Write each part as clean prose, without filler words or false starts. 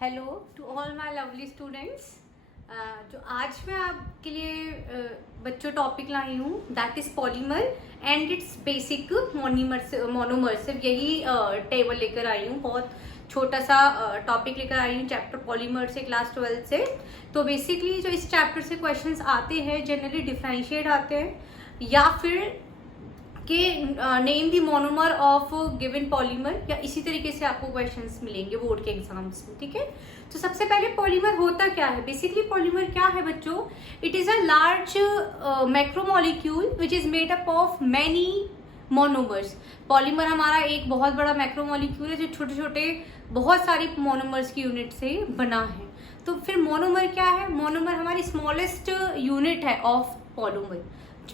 Hello to all my lovely students. जो आज मैं आपके लिए बच्चों टॉपिक लाई हूँ that is polymer and it's basic monomers. यही टेबल लेकर आई हूँ, बहुत छोटा सा टॉपिक लेकर आई हूँ चैप्टर पॉलीमर से क्लास 12 से। तो बेसिकली जो इस चैप्टर से क्वेश्चंस आते हैं जनरली डिफरेंशिएट आते हैं या फिर कि name the monomer of given polymer, या इसी तरीके से आपको क्वेश्चंस मिलेंगे बोर्ड के एग्जाम्स में। ठीक है, तो सबसे पहले पॉलीमर होता क्या है? बेसिकली पॉलीमर क्या है बच्चों? It is a large macromolecule which is made up of many monomers. Polymer हमारा एक बहुत बड़ा मैक्रोमोलिक्यूल है जो छोटे छोटे बहुत सारी मोनोमर्स की यूनिट से बना है। तो फिर मोनोमर क्या है? मोनोमर हमारी स्मॉलेस्ट यूनिट है ऑफ पॉलीमर।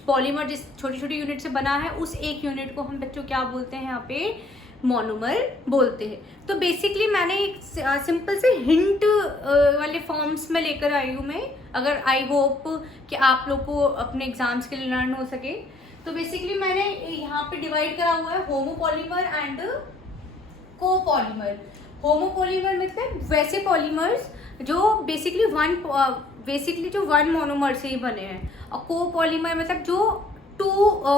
पॉलीमर जिस छोटी छोटी यूनिट से बना है उस एक यूनिट को हम बच्चों क्या बोलते हैं? यहाँ पे मोनोमर बोलते हैं। तो बेसिकली मैंने एक सिंपल से हिंट वाले फॉर्म्स में लेकर आई हूँ मैं, अगर आई होप कि आप लोग को अपने एग्जाम्स के लिए लर्न हो सके। तो बेसिकली मैंने यहाँ पे डिवाइड करा हुआ है होमोपॉलीमर एंड कोपॉलीमर। होमोपॉलीमर मतलब वैसे पॉलीमर्स जो बेसिकली जो वन मोनोमर से ही बने हैं, और कोपॉलीमर मतलब जो टू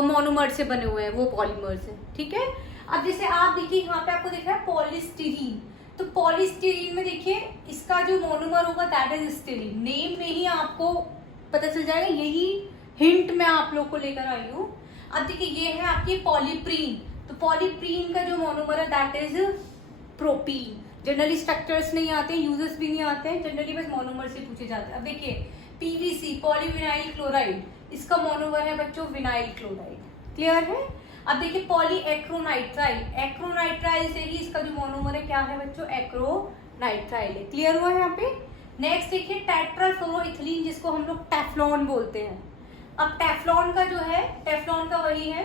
मोनोमर से बने हुए हैं वो पॉलीमर्स हैं। ठीक है, अब जैसे आप देखिए यहाँ पे आपको दिख रहा है पॉलीस्टीरीन। तो पॉलीस्टीरीन में देखिए इसका जो मोनोमर होगा दैट इज स्टीरीन। नेम में ही आपको पता चल जाएगा, यही हिंट मैं आप लोग को लेकर आई हूँ। अब देखिए ये है आपकी पॉलीप्रीन। तो पॉलीप्रीन का जो मोनोमर है that is propene. Generally structures नहीं आते हैं, यूजर्स भी नहीं आते हैं, जनरली बस मोनोमर से पूछे जाते हैं। अब देखिए पीवीसी पॉलीविनाइल क्लोराइड, इसका मोनोमर है बच्चों विनाइल क्लोराइड। क्लियर है? अब देखिए पॉली एक्रोनाइट्राइल, एक्रोनाइट्राइल से ही इसका जो मोनोमर है क्या है बच्चों? एक्रोनाइट्राइल है। क्लियर हुआ यहाँ पे? नेक्स्ट देखिए टेट्राफ्लोरोइथिलीन, जिसको हम लोग टेफ्लॉन बोलते हैं। अब टेफ्लॉन का जो है, टेफ्लॉन का वही है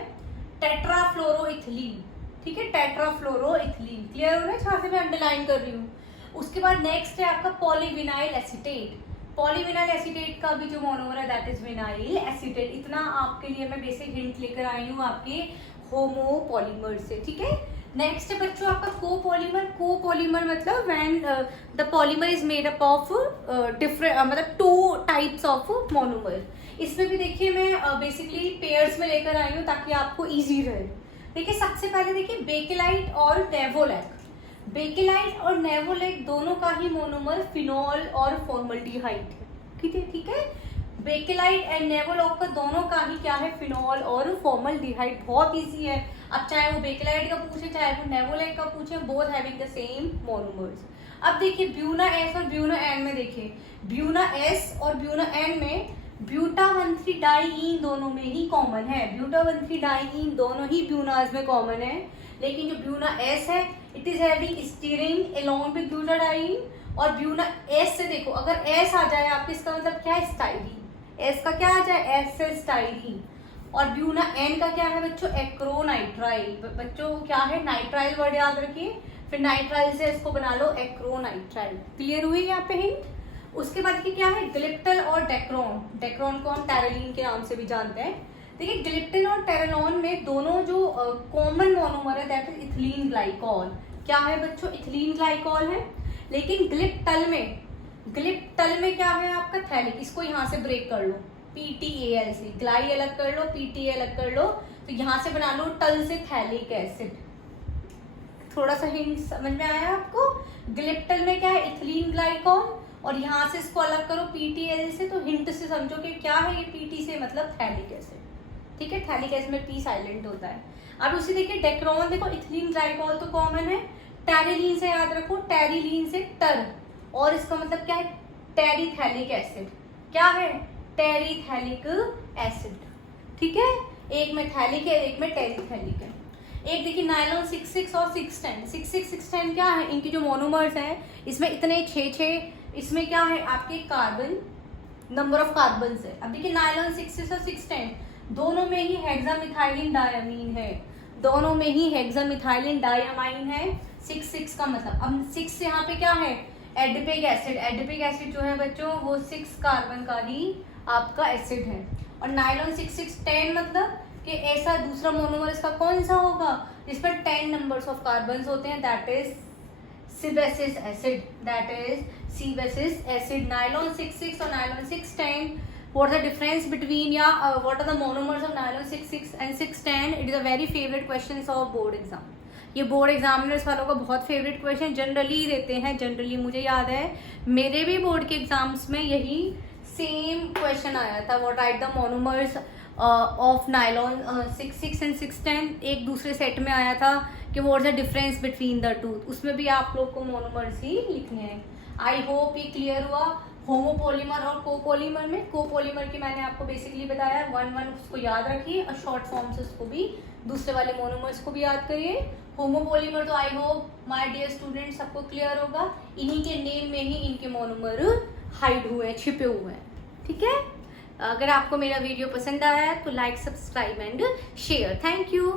टेट्राफ्लोरोइथिलीन। ठीक है, टेट्राफ्लोरोइथिलीन। क्लियर हो रहा है? जहाँ से मैं अंडरलाइन कर रही हूँ। उसके बाद नेक्स्ट है आपका पॉलीविनाइल एसीटेट। पॉलीविनाइल एसीटेट का भी जो मोनोमर है दैट इज विनाइल एसीटेट। इतना आपके लिए मैं बेसिक हिंट लेकर आई हूँ आपके होमोपॉलीमर से। ठीक है, नेक्स्ट है बच्चों आपका कोपॉलीमर। कोपॉलीमर मतलब when the polymer is made up of different मतलब टू टाइप्स ऑफ मोनोमर। इसमें भी देखिए मैं बेसिकली पेयर्स में लेकर आई हूँ ताकि आपको ईजी रहे। देखिए सबसे पहले देखिए बेकेलाइट और नेवोलैक। बेकेलाइट और नेवोलैक दोनों का ही मोनोमर फिनॉल और फॉर्मल्डिहाइड है। ठीक है, बेकेलाइट एंड नेवोलैक का दोनों का ही क्या है? फिनॉल और फॉर्मल्डिहाइड। बहुत इजी है। अब चाहे वो बेकेलाइट का पूछे चाहे वो नेवोलैक का पूछे, both having the same monomers. अब देखिए ब्यूना एस और ब्यूना एन में देखिए ब्यूना एस और ब्यूना एन में ब्यूटावंथ्री डाइईन दोनों में ही कॉमन है। ब्यूटावंथ्री डाइईन दोनों ही ब्यूनाज में कॉमन है, लेकिन जो ब्यूना एस है it is having styrene along with butadiene. और ब्यूना एस से देखो अगर एस आ जाए आपके, इसका मतलब क्या है? स्टाइरीन। एस का क्या आ जाए? एस से स्टाइरीन। और ब्यूना एन का क्या है बच्चों? एक्रोनाइट्राइल। बच्चों क्या है? नाइट्राइल वर्ड याद रखिए, फिर नाइट्राइल से इसको बना लो एक्रोनाइट्राइल। क्लियर हुई यहाँ पे हिंट? उसके बाद की क्या है? ग्लिप्टल और डेक्रोन। डेक्रोन को हम टेरेलिन के नाम से भी जानते हैं। देखिए ग्लिप्टल और टेरेलॉन में दोनों जो कॉमन मोनोमर है दैट इज इथिलीन ग्लाइकॉल। क्या है बच्चों? इथिलीन ग्लाइकॉल है। लेकिन ग्लिप्टल में क्या है आपका? थैलिक। इसको यहाँ से ब्रेक कर लो PTAL से, ग्लाई अलग कर लो PTA अलग कर लो, तो यहाँ से बना लो टल से थैलिक एसिड। थोड़ा सा हिंट समझ में आया आपको? ग्लिप्टल में क्या है? इथिलीन ग्लाइकॉल, और यहाँ से इसको अलग करो PTL से, तो हिंट से समझो कि क्या है ये? PT से मतलब थैलिक एसिड। ठीक है, थैलिक एसिड में T साइलेंट होता है। अब उसे देखिए डेक्रोन, देखो इथिलीन ग्लाइकॉल तो कॉमन है। टेरिलीन से याद रखो, टेरिलीन से टर, और इसका मतलब क्या है? टेरिथैलिक एसिड। क्या है? टेरिथैलिक एसिड। ठीक है, एक में थैलिक है एक में टेरिथैलिक है। एक देखिए नायलॉन 66 और 610। 66 610 क्या है? इनकी जो मोनोमर्स हैं इसमें इतने 6 इसमें क्या है आपके कार्बन, नंबर ऑफ कार्बन है। अब देखिए नायलॉन 66 और 610 दोनों में ही हेक्सामिथाइलिन डायमीन है। दोनों में ही हेक्सामिथाइलिन डायमाइन है। 6 का मतलब, अब 6 यहाँ पे क्या है? Adipic acid. एडिपिक एसिड जो है बच्चों वो 6 कार्बन का ही आपका एसिड है। और नायलॉन 6610 मतलब कि ऐसा दूसरा मोनोमर इसका कौन सा होगा जिस पर 10 नंबर्स ऑफ कार्बन होते हैं, that is sebaceous acid, that is sebaceous acid. Nylon 6,6 or nylon 6,10. What are the difference between what are the monomers of nylon 6,6 and 6,10? It is a very favorite questions of board exam. ये board examiners वालों का बहुत favourite question generally देते हैं. Generally मुझे याद है मेरे भी बोर्ड के एग्जाम्स में यही सेम क्वेश्चन आया था. What right the monomers of nylon 6,6 and 6,10. एक दूसरे सेट में आया था कि what the difference between the two. उसमें भी आप लोग को मोनोमर्स ही लिखने हैं. आई होप ये क्लियर हुआ. होमोपोलीमर और कोपोलीमर में कोपोलीमर की मैंने आपको बेसिकली बताया. 1 उसको याद रखिए और शॉर्ट फॉर्म से उसको भी दूसरे वाले मोनोमर्स को भी याद करिए. होमोपोलीमर तो I hope my dear student सबको क्लियर होगा. इन्हीं के नेम में ही इनके मोनोमर हाइड हुए हैं, छिपे हुए हैं. ठीक है. अगर आपको मेरा वीडियो पसंद आया है तो like, subscribe and share. Thank you.